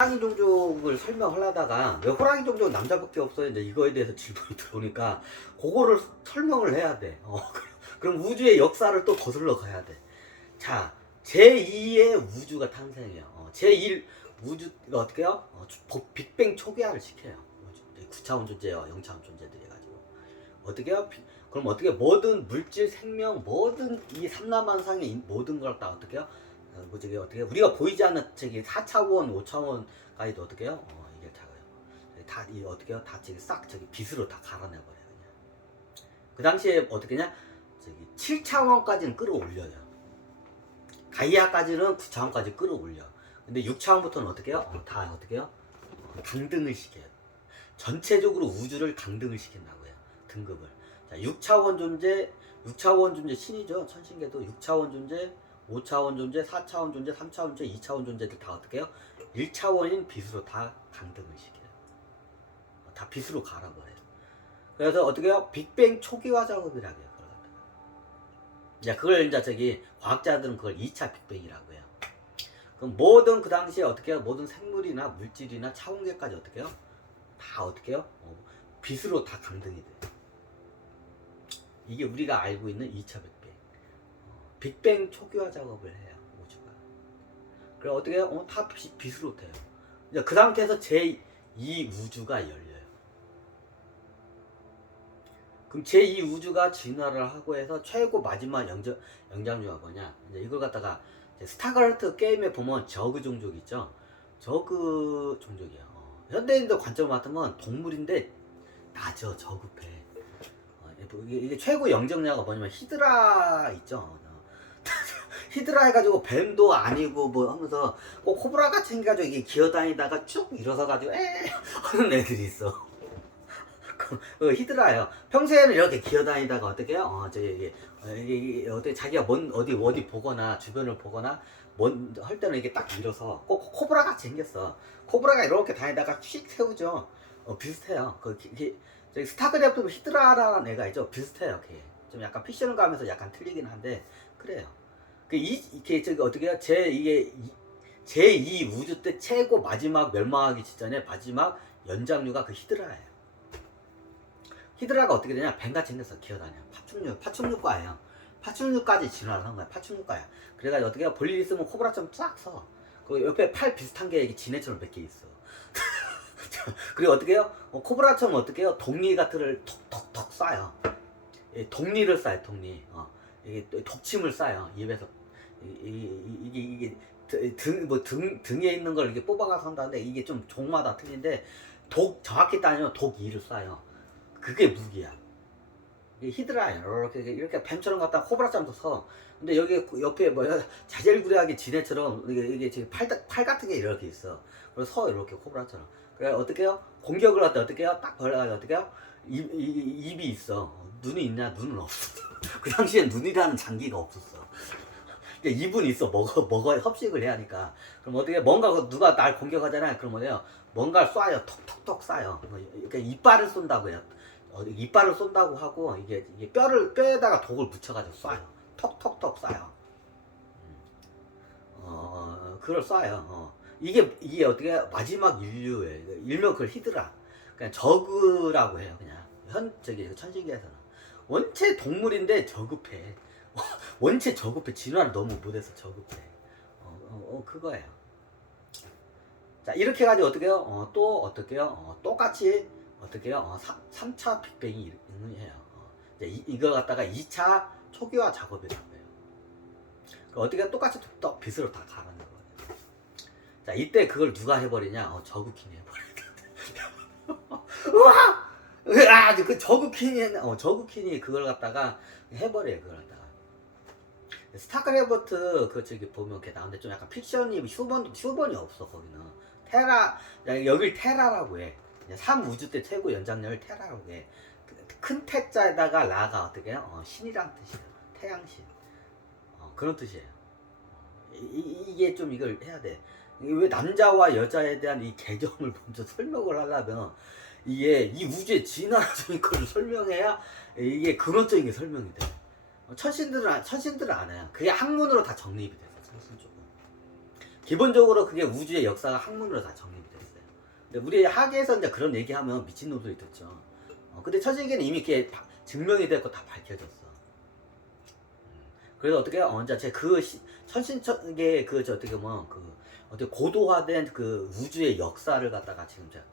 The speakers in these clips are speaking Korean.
호랑이 종족을 설명하려다가 왜 호랑이 종족 남자밖에 없어요? 이제 이거에 대해서 질문이 들어오니까 그거를 설명을 해야 돼. 그럼 우주의 역사를 또 거슬러 가야 돼. 자, 제2의 우주가 탄생해요. 제1 우주가 어떻게요? 빅뱅 초기화를 시켜요. 우주. 9차원 존재와 0차원 존재들이 해가지고 어떻게요? 그럼 어떻게 모든 물질, 생명, 모든 이 삼라만상의 모든 걸 다 어떻게요? 뭐지 어떻게 우리가 보이지 않는 저기 4차원, 5차원까지도 어떻게요? 이게 작아요. 다이 어떻게요? 다 저기 싹 저기 빛으로 다 갈아내 버려요. 그냥. 그 당시에 어떻게냐? 저기 7차원까지는 끌어올려요. 가이아까지는 9차원까지 끌어올려. 근데 6차원부터는 어떻게요? 다 어떻게요? 강등을 시켜요. 전체적으로 우주를 강등을 시킨다고요. 등급을. 자, 6차원 존재 신이죠. 천신계도 6차원 존재, 5차원 존재, 4차원 존재, 3차원 존재, 2차원 존재들 다 어떻게 해요? 1차원인 빛으로 다 강등을 시켜요. 다 빛으로 갈아버려요. 그래서 어떻게 해요? 빅뱅 초기화 작업이라고 해요. 이제 그걸 이제 저기 과학자들은 그걸 2차 빅뱅이라고 해요. 그럼 모든 그 당시에 어떻게 해요? 모든 생물이나 물질이나 차원계까지 어떻게 해요? 다 어떻게 해요? 빛으로 다 강등이 돼요. 이게 우리가 알고 있는 2차 빅뱅. 빅뱅 초기화 작업을 해요. 우주가. 그래 어떻게 해요? 다 빛으로 돼요. 이제 그 상태에서 제2 우주가 열려요. 그럼 제2 우주가 진화를 하고 해서 최고 마지막 영장류가 뭐냐? 이제 이걸 갖다가 스타크래프트 게임에 보면 저그 종족 있죠? 저그 종족이야. 현대인들 관점을 맡으면 동물인데 낮아, 저급해. 이게 최고 영장류가 뭐냐면 히드라 있죠? 히드라 해가지고 뱀도 아니고 뭐 하면서 꼭 코브라 같이 생겨가지고 이게 기어다니다가 쭉 일어서 가지고 하는 애들이 있어. 그 히드라예요. 평소에는 이렇게 기어다니다가 어떻게 해요? 이게 어떻게 자기가 어디 보거나 주변을 보거나 할 때는 이게 딱 일어서 꼭 코브라 같이 생겼어. 코브라가 이렇게 다니다가 휙 세우죠. 비슷해요. 저기 스타크래프트 히드라라는 애가 있죠. 비슷해요. 그게 좀 약간 픽션을 가면서 약간 틀리긴 한데 그래요. 이게 저기 어떻게 해요? 제2 우주 때 최고 마지막 멸망하기 직전에 마지막 연장류가 그 히드라예요. 히드라가 어떻게 되냐? 뱀같이 생겼어. 기어다녀. 파충류과예요. 파충류까지 진화를 한 거야. 파충류과야. 그래가지고 어떻게 해요? 볼일 있으면 코브라처럼 쫙 서. 그 옆에 팔 비슷한 게 지네처럼 몇 개 있어. 그리고 어떻게 해요? 코브라처럼 어떻게 해요? 독리 같은를 톡톡톡 쏴요. 독리를 쏴요. 독리. 이게 독침을 쏴요. 입에서. 이게 등에 있는 걸 이렇게 뽑아가서 한다는데 이게 좀 종마다 틀린데 정확히 따지면 독 2를 쏴요. 그게 무기야. 이게 히드라예요. 이렇게 뱀처럼 갖다 코브라처럼 서. 근데 여기 옆에 뭐야 자젤구레하게 지네처럼 이게 지금 팔 같은 게 이렇게 있어. 그래서 서 이렇게 코브라처럼. 그래 어떻게 해요? 공격을 할 때 어떻게 해요? 딱 벌려가지고 어떻게 해요? 입이 있어. 눈이 있냐? 눈은 없어. 그 당시엔 눈이라는 장기가 없었어. 그러니까 입은 있어. 먹어야 흡식을 해야 하니까. 그럼 어떻게 뭔가 누가 날 공격하잖아요. 그럼 뭐예요? 뭔가를 쏴요. 톡톡톡 쏴요. 그러니까 이빨을 쏜다고 해요. 이빨을 쏜다고 하고 이게 뼈에다가 독을 묻혀가지고 쏴요. 톡톡톡 쏴요. 그걸 쏴요. 이게 어떻게 마지막 인류예요. 일명 그걸 히드라. 그냥 저그라고 해요. 그냥 저기 천신계에서는 원체 동물인데 저급해. 원체 저급해. 진화를 너무 못해서 저급해. 그거예요. 자 이렇게 해가지고 어떻게 해요? 또 어떻게 해요? 똑같이 어떻게 해요? 3차 빅뱅이 해요. 이걸 갖다가 2차 초기화 작업이라고 해요. 어떻게 똑같이 또 빛으로 다 갈아낸 거예요. 자 이때 그걸 누가 해버리냐? 저그킹이 해버려요. 우와! 그 저그킹이 그걸 갖다가 해버려요. 그걸 갖다가 스타크래프트 저기 보면 이렇게 나오는데 좀 약간 픽션이 휴번이 없어. 거기는 여길 테라라고 해. 3우주 때 최고 연장률 테라라고 해. 큰 태자에다가 라가 어떻게 해요? 신이란 뜻이에요. 태양신. 그런 뜻이에요. 이게 좀 이걸 해야 돼. 왜 남자와 여자에 대한 이 개념을 먼저 설명을 하려면 이게 이 우주의 진화적인 걸 설명해야 이게 근원적인 게 설명이 돼. 천신들은 안 해요. 그게 학문으로 다 정립이 돼서 천신 쪽은. 기본적으로 그게 우주의 역사가 학문으로 다 정립이 됐어요. 근데 우리 학에서 이제 그런 얘기하면 미친놈들이 듣죠. 근데 천신계는 이미 이렇게 증명이 됐고 다 밝혀졌어. 그래서 어떻게 이제 제그 천신계 어떻게 보면 어떻게 고도화된 그 우주의 역사를 갖다가 지금 제가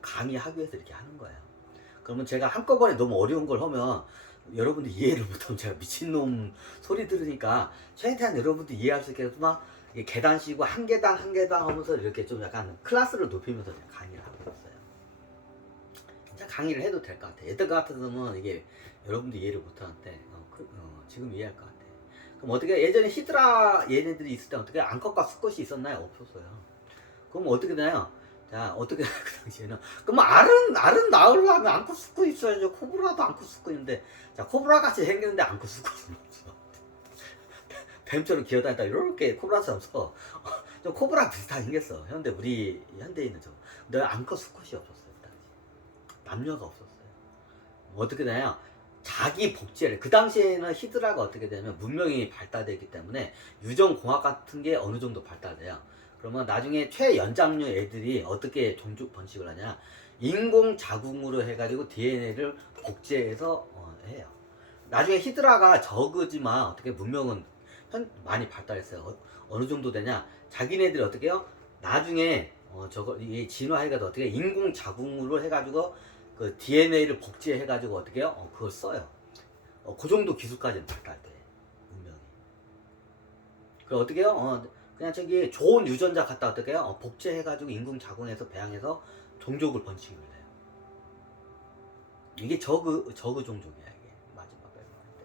강의하기 위해서 이렇게 하는 거예요. 그러면 제가 한꺼번에 너무 어려운 걸 하면 여러분들 이해를 못하면 제가 미친놈 소리 들으니까 최대한 여러분들 이해할 수 있게 막 계단식으로 한 계단 한 계단 하면서 이렇게 좀 약간 클래스를 높이면서 강의를 하고 있어요. 진짜 강의를 해도 될 것 같아. 애들 같으면 이게 여러분들 이해를 못하는데 지금 이해할 것 같아. 그럼 어떻게 예전에 히드라 얘네들이 있을 때 어떻게 암컷과 수컷이 있었나요? 없었어요. 그럼 어떻게 되나요? 자, 어떻게 그 당시에는 그럼 알은 낳으려면 암컷 수컷 있어야죠. 코브라도 암컷 수컷 있는데 자, 코브라 같이 생겼는데 암컷 수컷은 없어. 뱀처럼 기어다니다 이렇게 코브라처럼 서 좀 코브라 비슷하게 생겼어. 우리 현대인은 좀 근데 암컷 수컷이 없었어요. 그 당시 남녀가 없었어요. 어떻게 되나요? 자기 복제를 그 당시에는 히드라가 어떻게 되냐면 문명이 발달되기 때문에 유전공학 같은 게 어느 정도 발달돼요. 그러면 나중에 최연장류 애들이 어떻게 종족 번식을 하냐, 인공 자궁으로 해가지고 DNA를 복제해서 해요. 나중에 히드라가 적으지만 어떻게 문명은 많이 발달했어요. 어느 정도 되냐, 자기네들이 어떻게 해요? 나중에 이게 진화해가지고 어떻게 인공 자궁으로 해가지고 그 DNA를 복제해가지고 어떻게 해요? 그걸 써요. 그 정도 기술까지는 발달돼, 문명이. 그럼 어떻게 해요? 그냥 저기 좋은 유전자 갖다 어떻게 해요? 복제해가지고 인공 자궁에서 배양해서 종족을 번식을 해요. 이게 저그 종족이야, 이게. 마지막 멤버인데.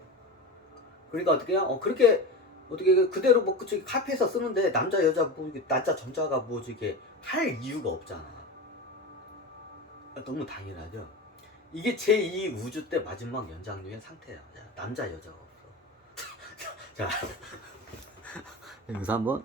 그러니까 어떻게 해요? 그렇게 어떻게 그대로 뭐 그쪽에 카페에서 쓰는데 남자 여자 뭐 이게 남자 전자가 뭐 이게 할 이유가 없잖아. 너무 당연하죠. 이게 제2 우주 때 마지막 연장류의 상태야. 남자 여자가 없어. 자, 여기서 한번